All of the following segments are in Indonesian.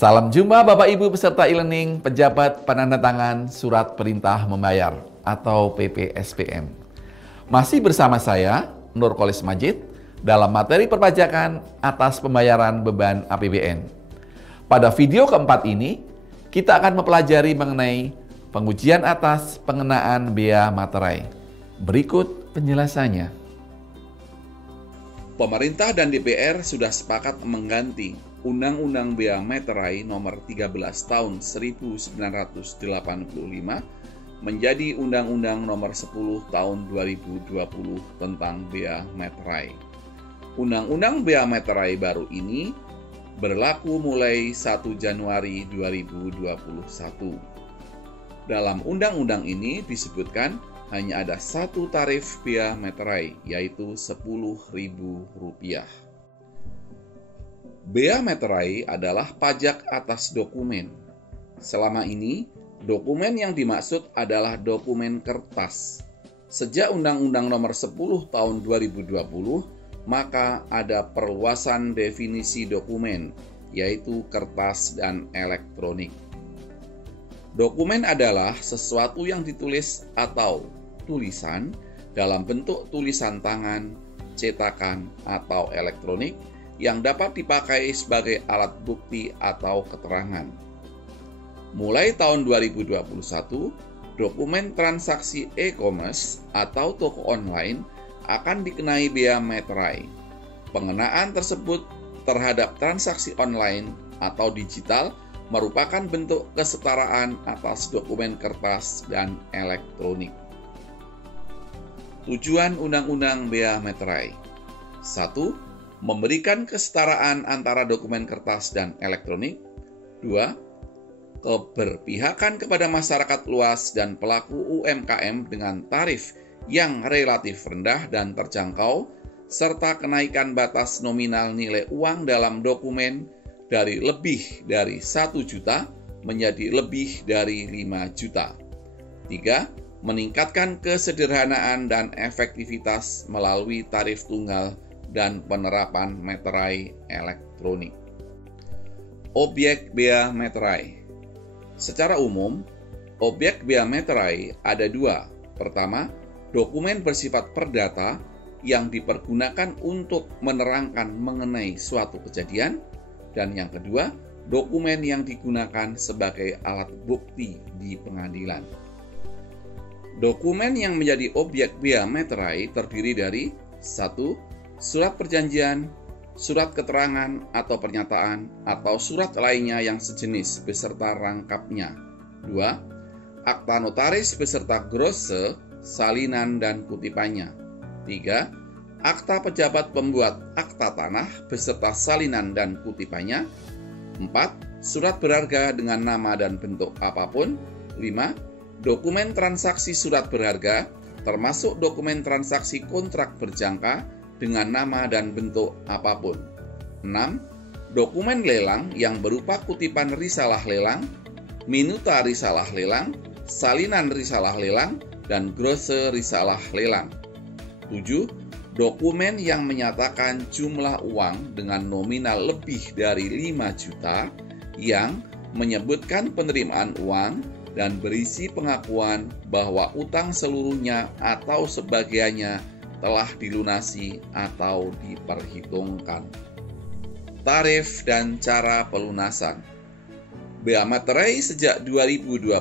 Salam jumpa Bapak Ibu peserta e-learning, pejabat penandatangan surat perintah membayar atau PPSPM. Masih bersama saya, Nurkolis Majid, dalam materi perpajakan atas pembayaran beban APBN. Pada video keempat ini, kita akan mempelajari mengenai pengujian atas pengenaan bea materai. Berikut penjelasannya. Pemerintah dan DPR sudah sepakat mengganti Undang-Undang Bea Materai Nomor 13 Tahun 1985 menjadi Undang-Undang Nomor 10 Tahun 2020 tentang Bea Materai. Undang-Undang Bea Materai baru ini berlaku mulai 1 Januari 2021. Dalam undang-undang ini disebutkan hanya ada satu tarif bea materai, yaitu Rp10.000. Bea materai adalah pajak atas dokumen. Selama ini, dokumen yang dimaksud adalah dokumen kertas. Sejak Undang-Undang Nomor 10 Tahun 2020, maka ada perluasan definisi dokumen, yaitu kertas dan elektronik. Dokumen adalah sesuatu yang ditulis atau tulisan dalam bentuk tulisan tangan, cetakan, atau elektronik yang dapat dipakai sebagai alat bukti atau keterangan. Mulai tahun 2021, dokumen transaksi e-commerce atau toko online akan dikenai bea materai. Pengenaan tersebut terhadap transaksi online atau digital merupakan bentuk kesetaraan atas dokumen kertas dan elektronik. Tujuan Undang-Undang Bea Materai: 1. Memberikan kesetaraan antara dokumen kertas dan elektronik. 2. Keberpihakan kepada masyarakat luas dan pelaku UMKM dengan tarif yang relatif rendah dan terjangkau, serta kenaikan batas nominal nilai uang dalam dokumen dari lebih dari 1 juta menjadi lebih dari 5 juta. 3. Meningkatkan kesederhanaan dan efektivitas melalui tarif tunggal dan penerapan materai elektronik. Objek bea materai. Secara umum, objek bea materai ada dua. Pertama, dokumen bersifat perdata yang dipergunakan untuk menerangkan mengenai suatu kejadian, dan yang kedua, dokumen yang digunakan sebagai alat bukti di pengadilan. Dokumen yang menjadi objek bea materai terdiri dari 1. Surat perjanjian, surat keterangan atau pernyataan, atau surat lainnya yang sejenis beserta rangkapnya. 2. Akta notaris beserta grose, salinan, dan kutipannya. 3. Akta pejabat pembuat akta tanah beserta salinan dan kutipannya. 4. Surat berharga dengan nama dan bentuk apapun. 5. Dokumen transaksi surat berharga, termasuk dokumen transaksi kontrak berjangka dengan nama dan bentuk apapun. 6. Dokumen lelang yang berupa kutipan risalah lelang, minuta risalah lelang, salinan risalah lelang, dan grose risalah lelang. 7. Dokumen yang menyatakan jumlah uang dengan nominal lebih dari 5 juta yang menyebutkan penerimaan uang dan berisi pengakuan bahwa utang seluruhnya atau sebagiannya telah dilunasi atau diperhitungkan. Tarif dan cara pelunasan. Bea materai sejak 2021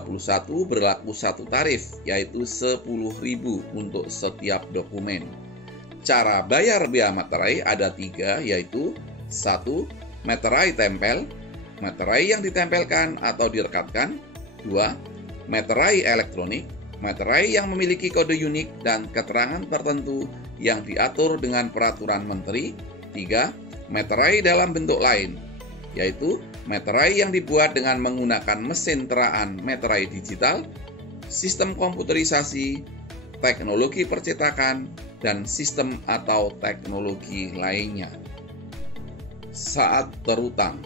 berlaku satu tarif, yaitu Rp10.000 untuk setiap dokumen. Cara bayar bea materai ada 3, yaitu 1. Materai tempel, materai yang ditempelkan atau direkatkan. 2. Materai elektronik, materai yang memiliki kode unik dan keterangan tertentu yang diatur dengan peraturan menteri. 3. Materai dalam bentuk lain, yaitu materai yang dibuat dengan menggunakan mesin teraan materai digital, sistem komputerisasi, teknologi percetakan, dan sistem atau teknologi lainnya. Saat terutang.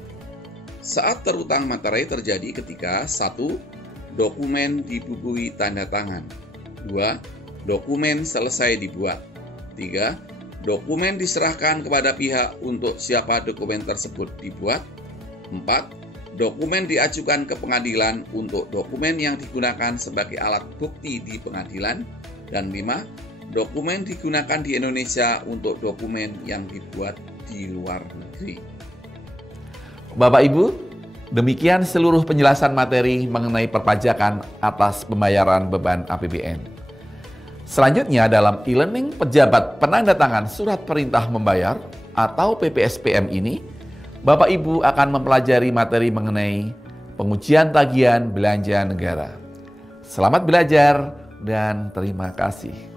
Saat terutang materai terjadi ketika 1. Dokumen dibubuhi tanda tangan. 2. Dokumen selesai dibuat. 3. Dokumen diserahkan kepada pihak untuk siapa dokumen tersebut dibuat. 4. Dokumen diajukan ke pengadilan untuk dokumen yang digunakan sebagai alat bukti di pengadilan. Dan 5. Dokumen digunakan di Indonesia untuk dokumen yang dibuat di luar negeri. Bapak Ibu, demikian seluruh penjelasan materi mengenai perpajakan atas pembayaran beban APBN. Selanjutnya dalam e-learning pejabat penandatangan surat perintah membayar atau PPSPM ini, Bapak Ibu akan mempelajari materi mengenai pengujian tagihan belanja negara. Selamat belajar dan terima kasih.